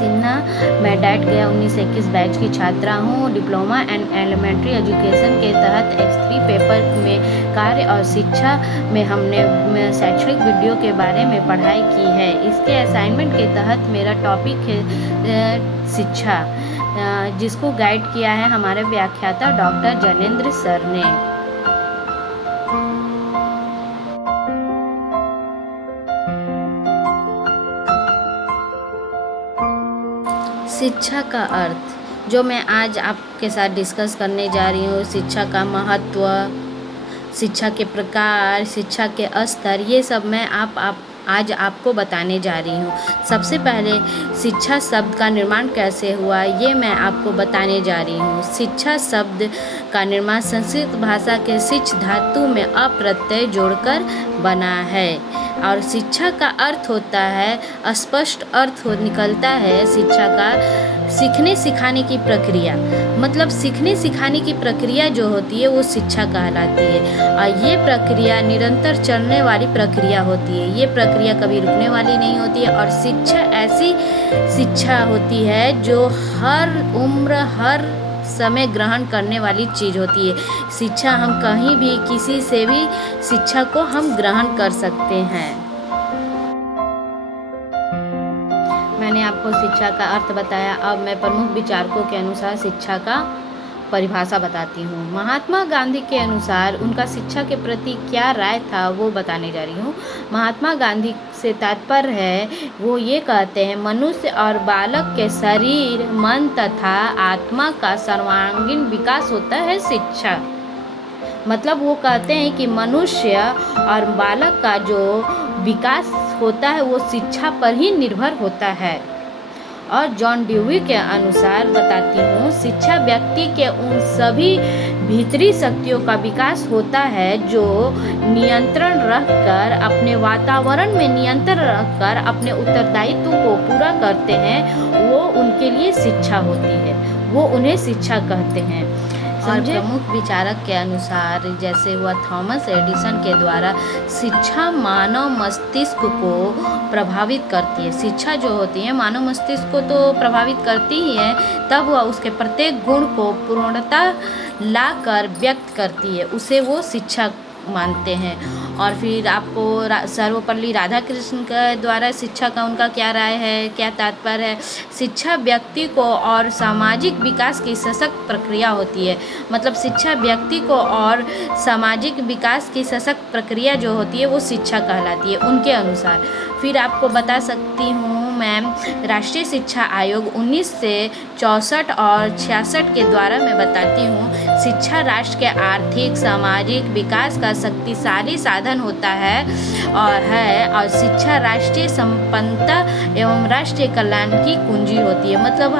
सिन्हा। मैं डैट गया 1921 बैच की छात्रा हूँ। डिप्लोमा एंड एलिमेंट्री एजुकेशन के तहत X3 पेपर में कार्य और शिक्षा में हमने शैक्षणिक वीडियो के बारे में पढ़ाई की है। इसके असाइनमेंट के तहत मेरा टॉपिक है शिक्षा, जिसको गाइड किया है हमारे व्याख्याता डॉक्टर जनेंद्र सर ने। शिक्षा का अर्थ जो मैं आज आपके साथ डिस्कस करने जा रही हूँ, शिक्षा का महत्व, शिक्षा के प्रकार, शिक्षा के स्तर, ये सब मैं आज आपको बताने जा रही हूँ। सबसे पहले शिक्षा शब्द का निर्माण कैसे हुआ ये मैं आपको बताने जा रही हूँ। शिक्षा शब्द का निर्माण संस्कृत भाषा के शिक्ष धातु में अप्रत्यय जोड़कर बना है और शिक्षा का अर्थ होता है, स्पष्ट अर्थ निकलता है शिक्षा का सीखने सिखाने की प्रक्रिया। मतलब सीखने सिखाने की प्रक्रिया जो होती है वो शिक्षा कहलाती है और ये प्रक्रिया निरंतर चलने वाली प्रक्रिया होती है। ये प्रक्रिया कभी रुकने वाली नहीं होती है और शिक्षा ऐसी शिक्षा होती है जो हर उम्र हर समय ग्रहण करने वाली चीज़ होती है। शिक्षा हम कहीं भी किसी से भी शिक्षा को हम ग्रहण कर सकते हैं। मैंने आपको शिक्षा का अर्थ बताया। अब मैं प्रमुख विचारकों के अनुसार शिक्षा का परिभाषा बताती हूँ। महात्मा गांधी के अनुसार उनका शिक्षा के प्रति क्या राय था वो बताने जा रही हूँ। महात्मा गांधी से तात्पर्य है वो ये कहते हैं, मनुष्य और बालक के शरीर, मन तथा आत्मा का सर्वांगीण विकास होता है शिक्षा। मतलब वो कहते हैं कि मनुष्य और बालक का जो विकास होता है वो शिक्षा पर ही निर्भर होता है। और जॉन ड्यूई के अनुसार बताती हूँ, शिक्षा व्यक्ति के उन सभी भीतरी शक्तियों का विकास होता है जो नियंत्रण रखकर अपने वातावरण में नियंत्रण रखकर अपने उत्तरदायित्व को पूरा करते हैं, वो उनके लिए शिक्षा होती है, वो उन्हें शिक्षा कहते हैं। और प्रमुख विचारक के अनुसार जैसे हुआ थॉमस एडिसन के द्वारा शिक्षा मानव मस्तिष्क को प्रभावित करती है। शिक्षा जो होती है मानव मस्तिष्क को तो प्रभावित करती ही है, तब वह उसके प्रत्येक गुण को पूर्णता लाकर व्यक्त करती है, उसे वो शिक्षा मानते हैं। और फिर आपको सर्वपल्ली राधाकृष्ण के द्वारा शिक्षा का उनका क्या राय है, क्या तात्पर्य है। शिक्षा व्यक्ति को और सामाजिक विकास की सशक्त प्रक्रिया होती है। मतलब शिक्षा व्यक्ति को और सामाजिक विकास की सशक्त प्रक्रिया जो होती है वो शिक्षा कहलाती है उनके अनुसार। फिर आपको बता सकती हूँ मैम, राष्ट्रीय शिक्षा आयोग 1964 और 66 के द्वारा मैं बताती हूँ, शिक्षा राष्ट्र के आर्थिक सामाजिक विकास का शक्तिशाली साधन होता है और शिक्षा राष्ट्रीय संपन्नता एवं राष्ट्रीय कल्याण की कुंजी होती है। मतलब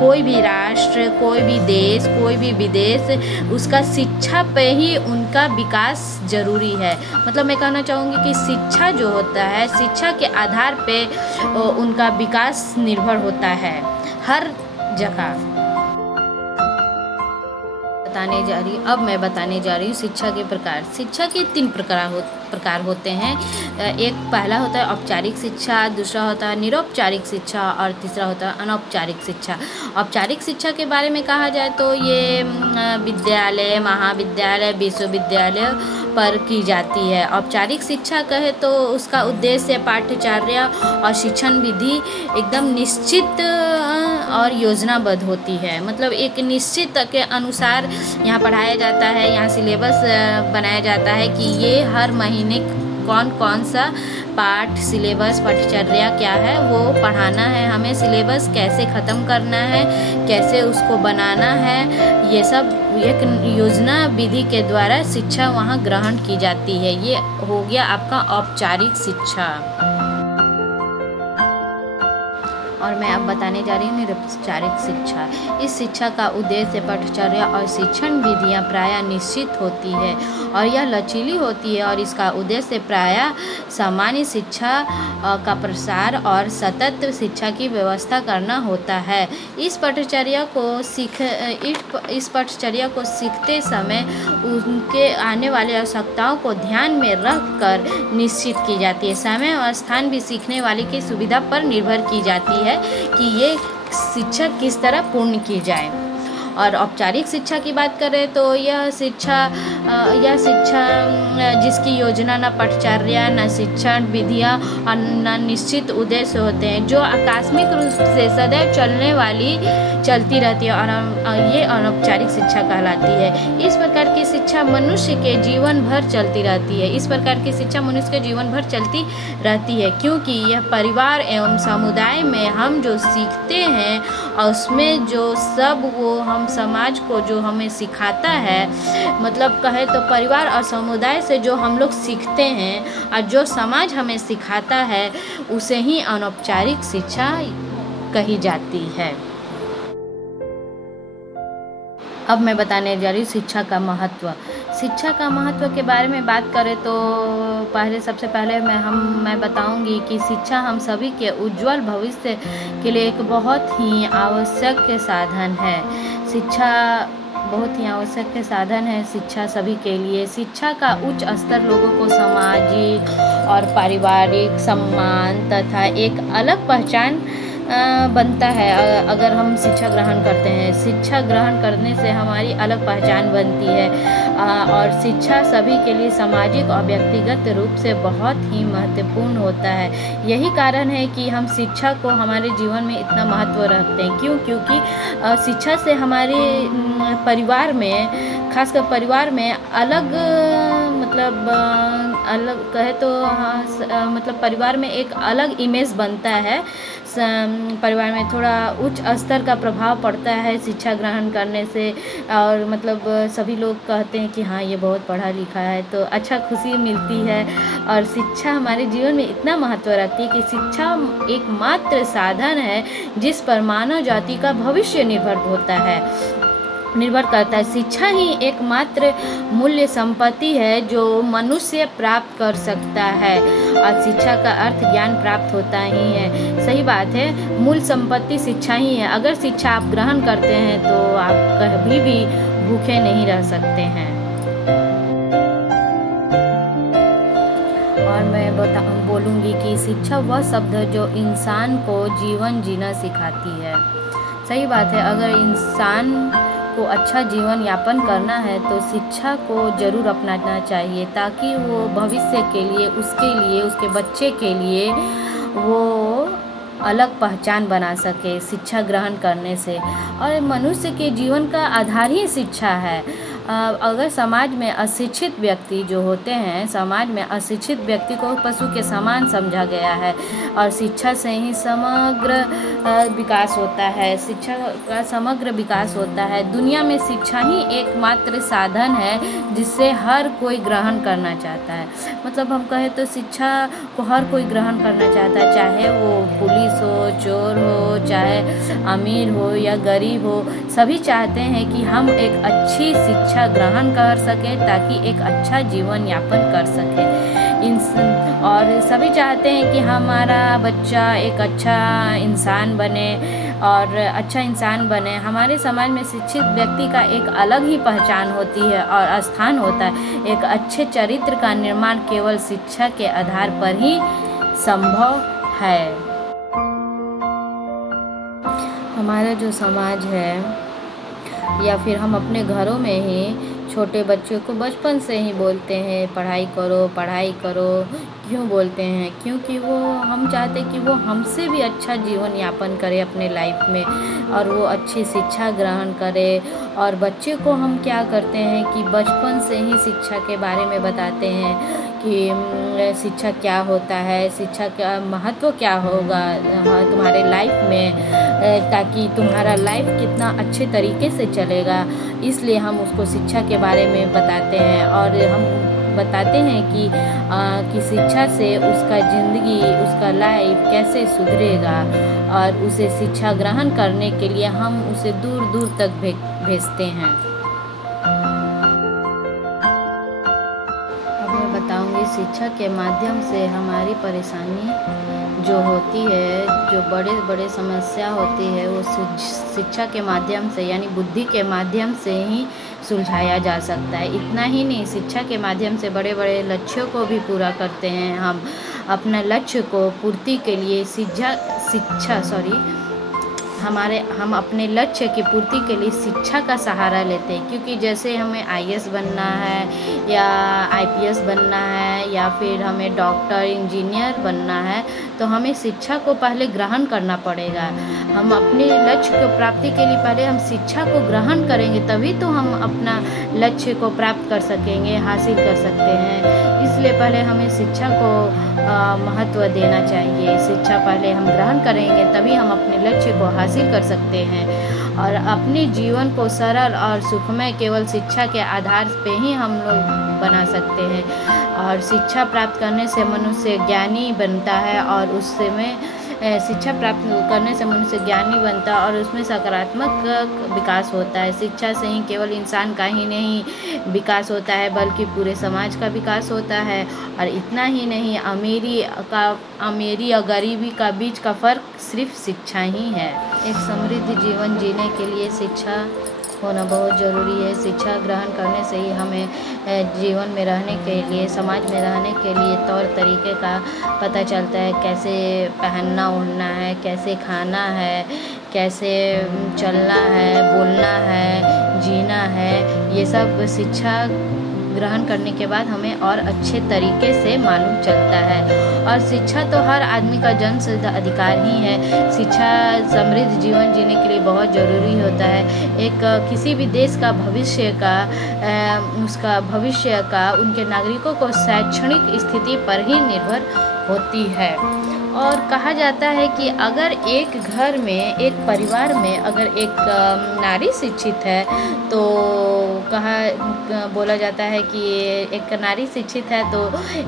कोई भी राष्ट्र, कोई भी देश, कोई भी विदेश, उसका शिक्षा पे ही उनका विकास जरूरी है। मतलब मैं कहना चाहूँगी कि शिक्षा जो होता है, शिक्षा के आधार पे उनका विकास निर्भर होता है हर जगह। अब मैं बताने जा रही हूँ शिक्षा के प्रकार। शिक्षा के 3 प्रकार होते हैं। एक पहला होता है औपचारिक शिक्षा, दूसरा होता है निरौपचारिक शिक्षा और तीसरा होता है अनौपचारिक शिक्षा। औपचारिक शिक्षा के बारे में कहा जाए तो ये विद्यालय, महाविद्यालय, विश्वविद्यालय पर की जाती है। औपचारिक शिक्षा कहे तो उसका उद्देश्य पाठ्यचर्या और शिक्षण विधि एकदम निश्चित और योजनाबद्ध होती है। मतलब एक निश्चित के अनुसार यहाँ पढ़ाया जाता है, यहाँ सिलेबस बनाया जाता है कि ये हर महीने कौन कौन सा पाठ, सिलेबस, पाठ्यचर्या क्या है वो पढ़ाना है, हमें सिलेबस कैसे ख़त्म करना है, कैसे उसको बनाना है, ये सब एक योजना विधि के द्वारा शिक्षा वहाँ ग्रहण की जाती है। ये हो गया आपका औपचारिक शिक्षा। और मैं अब बताने जा रही हूँ निरौपचारिक शिक्षा। इस शिक्षा का उद्देश्य पाठ्यचर्या और शिक्षण विधियाँ प्रायः निश्चित होती है और यह लचीली होती है और इसका उद्देश्य प्रायः सामान्य शिक्षा का प्रसार और सतत शिक्षा की व्यवस्था करना होता है। इस पाठ्यचर्या को सीखते समय उनके आने वाली आवश्यकताओं को ध्यान में रखकर निश्चित की जाती है। समय और स्थान भी सीखने वाले की सुविधा पर निर्भर की जाती है। है कि ये शिक्षा किस तरह पूर्ण की जाए। और औपचारिक शिक्षा की बात करें तो यह शिक्षा जिसकी योजना न पटचर्या न शिक्षण विधियाँ और न निश्चित उद्देश्य होते हैं, जो आकस्मिक रूप से सदैव चलती रहती है, और ये अनौपचारिक शिक्षा कहलाती है। इस प्रकार की शिक्षा मनुष्य के जीवन भर चलती रहती है। इस प्रकार की शिक्षा मनुष्य के जीवन भर चलती रहती है, क्योंकि यह परिवार एवं समुदाय में हम जो सीखते हैं और उसमें जो सब वो हम समाज को जो हमें सिखाता है, मतलब कहे तो परिवार और समुदाय से जो हम लोग सीखते हैं और जो समाज हमें सिखाता है, उसे ही अनौपचारिक शिक्षा कही जाती है। अब मैं बताने जा रही हूँ शिक्षा का महत्व। शिक्षा का महत्व के बारे में बात करें तो सबसे पहले मैं बताऊंगी कि शिक्षा हम सभी के उज्जवल भविष्य के लिए एक बहुत ही आवश्यक साधन है। शिक्षा बहुत ही आवश्यक साधन है शिक्षा सभी के लिए। शिक्षा का उच्च स्तर लोगों को सामाजिक और पारिवारिक सम्मान तथा एक अलग पहचान बनता है। अगर हम शिक्षा ग्रहण करते हैं, शिक्षा ग्रहण करने से हमारी अलग पहचान बनती है, और शिक्षा सभी के लिए सामाजिक और व्यक्तिगत रूप से बहुत ही महत्वपूर्ण होता है। यही कारण है कि हम शिक्षा को हमारे जीवन में इतना महत्व रखते हैं। क्योंकि शिक्षा से हमारे परिवार में, खासकर परिवार में अलग कहे तो मतलब परिवार में एक अलग इमेज बनता है। परिवार में थोड़ा उच्च स्तर का प्रभाव पड़ता है शिक्षा ग्रहण करने से, और मतलब सभी लोग कहते हैं कि हाँ ये बहुत पढ़ा लिखा है, तो अच्छा खुशी मिलती है। और शिक्षा हमारे जीवन में इतना महत्व रखती है कि शिक्षा एकमात्र साधन है जिस पर मानव जाति का भविष्य निर्भर करता है। शिक्षा ही एकमात्र मूल्य संपत्ति है जो मनुष्य प्राप्त कर सकता है, और शिक्षा का अर्थ ज्ञान प्राप्त होता ही है। सही बात है, मूल संपत्ति शिक्षा ही है। अगर शिक्षा आप ग्रहण करते हैं तो आप कभी भी भूखे नहीं रह सकते हैं। और मैं बोलूँगी कि शिक्षा वह शब्द है जो इंसान को जीवन जीना सिखाती है। सही बात है, अगर इंसान को अच्छा जीवन यापन करना है तो शिक्षा को ज़रूर अपनाना चाहिए, ताकि वो भविष्य के लिए, उसके बच्चे के लिए वो अलग पहचान बना सके शिक्षा ग्रहण करने से। और मनुष्य के जीवन का आधार ही शिक्षा है। अगर समाज में अशिक्षित व्यक्ति जो होते हैं, समाज में अशिक्षित व्यक्ति को पशु के समान समझा गया है, और शिक्षा से ही समग्र विकास होता है। शिक्षा का समग्र विकास होता है। दुनिया में शिक्षा ही एकमात्र साधन है जिससे हर कोई ग्रहण करना चाहता है। मतलब हम कहें तो शिक्षा को हर कोई ग्रहण करना चाहता है, चाहे वो पुलिस हो, चोर हो, चाहे अमीर हो या गरीब हो। सभी चाहते हैं कि हम एक अच्छी शिक्षा ग्रहण कर सकें ताकि एक अच्छा जीवन यापन कर सके। और सभी चाहते हैं कि हमारा बच्चा एक अच्छा इंसान बने, और अच्छा इंसान बने। हमारे समाज में शिक्षित व्यक्ति का एक अलग ही पहचान होती है और स्थान होता है। एक अच्छे चरित्र का निर्माण केवल शिक्षा के आधार पर ही संभव है। हमारा जो समाज है, या फिर हम अपने घरों में ही छोटे बच्चों को बचपन से ही बोलते हैं पढ़ाई करो पढ़ाई करो। क्यों बोलते हैं? क्योंकि हम चाहते हैं कि वो हमसे भी अच्छा जीवन यापन करे अपने लाइफ में, और वो अच्छी शिक्षा ग्रहण करे। और बच्चे को हम क्या करते हैं कि बचपन से ही शिक्षा के बारे में बताते हैं कि शिक्षा क्या होता है, शिक्षा का महत्व क्या होगा तुम्हारे लाइफ में, ताकि तुम्हारा लाइफ कितना अच्छे तरीके से चलेगा। इसलिए हम उसको शिक्षा के बारे में बताते हैं, और हम बताते हैं कि शिक्षा से उसका ज़िंदगी, उसका लाइफ कैसे सुधरेगा, और उसे शिक्षा ग्रहण करने के लिए हम उसे दूर दूर तक भेजते हैं। अब मैं बताऊंगी शिक्षा के माध्यम से हमारी परेशानी जो होती है, जो बड़े बड़े समस्या होती है, वो शिक्षा के माध्यम से यानी बुद्धि के माध्यम से ही सुलझाया जा सकता है। इतना ही नहीं, शिक्षा के माध्यम से बड़े बड़े लक्ष्यों को भी पूरा करते हैं हम। अपना लक्ष्य को पूर्ति के लिए शिक्षा हम अपने लक्ष्य की पूर्ति के लिए शिक्षा का सहारा लेते हैं, क्योंकि जैसे हमें आईएएस बनना है या आईपीएस बनना है या फिर हमें डॉक्टर इंजीनियर बनना है, तो हमें शिक्षा को पहले ग्रहण करना पड़ेगा। हम अपने लक्ष्य को प्राप्ति के लिए पहले हम शिक्षा को ग्रहण करेंगे, तभी तो हम अपना लक्ष्य को प्राप्त कर सकेंगे, हासिल कर सकते हैं। इसलिए पहले हमें शिक्षा को महत्व देना चाहिए। शिक्षा पहले हम ग्रहण करेंगे, तभी हम अपने लक्ष्य को हासिल कर सकते हैं। और अपने जीवन को सरल और सुखमय केवल शिक्षा के आधार पे ही हम लोग बना सकते हैं। और शिक्षा प्राप्त करने से मनुष्य ज्ञानी बनता है, और उससे में शिक्षा प्राप्त करने से मनुष्य ज्ञानी बनता है और उसमें सकारात्मक विकास होता है। शिक्षा से ही केवल इंसान का ही नहीं विकास होता है, बल्कि पूरे समाज का विकास होता है। और इतना ही नहीं, अमीरी और गरीबी का बीच का फ़र्क सिर्फ शिक्षा ही है। एक समृद्ध जीवन जीने के लिए शिक्षा होना बहुत ज़रूरी है। शिक्षा ग्रहण करने से ही हमें जीवन में रहने के लिए, समाज में रहने के लिए तौर तरीके का पता चलता है। कैसे पहनना ओढ़ना है, कैसे खाना है, कैसे चलना है, बोलना है, जीना है, ये सब शिक्षा ग्रहण करने के बाद हमें और अच्छे तरीके से मालूम चलता है। और शिक्षा तो हर आदमी का जन्मसिद्ध अधिकार ही है। शिक्षा समृद्ध जीवन जीने के लिए बहुत ज़रूरी होता है। एक किसी भी देश का भविष्य का उनके नागरिकों को शैक्षणिक स्थिति पर ही निर्भर होती है। और कहा जाता है कि अगर एक घर में, एक परिवार में अगर एक नारी शिक्षित है, तो बोला जाता है कि एक नारी शिक्षित है तो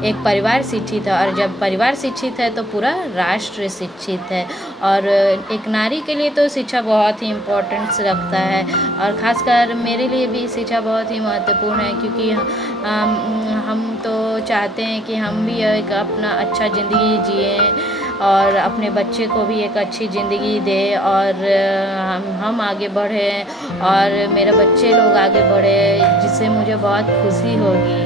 एक परिवार शिक्षित है, और जब परिवार शिक्षित है तो पूरा राष्ट्र शिक्षित है। और एक नारी के लिए तो शिक्षा बहुत ही इम्पोर्टेंस रखता है, और ख़ासकर मेरे लिए भी शिक्षा बहुत ही महत्वपूर्ण है, क्योंकि हम तो चाहते हैं कि हम भी एक अपना अच्छा ज़िंदगी जिएं और अपने बच्चे को भी एक अच्छी ज़िंदगी दें, और हम आगे बढ़ें और मेरे बच्चे लोग आगे बढ़े, जिससे मुझे बहुत खुशी होगी।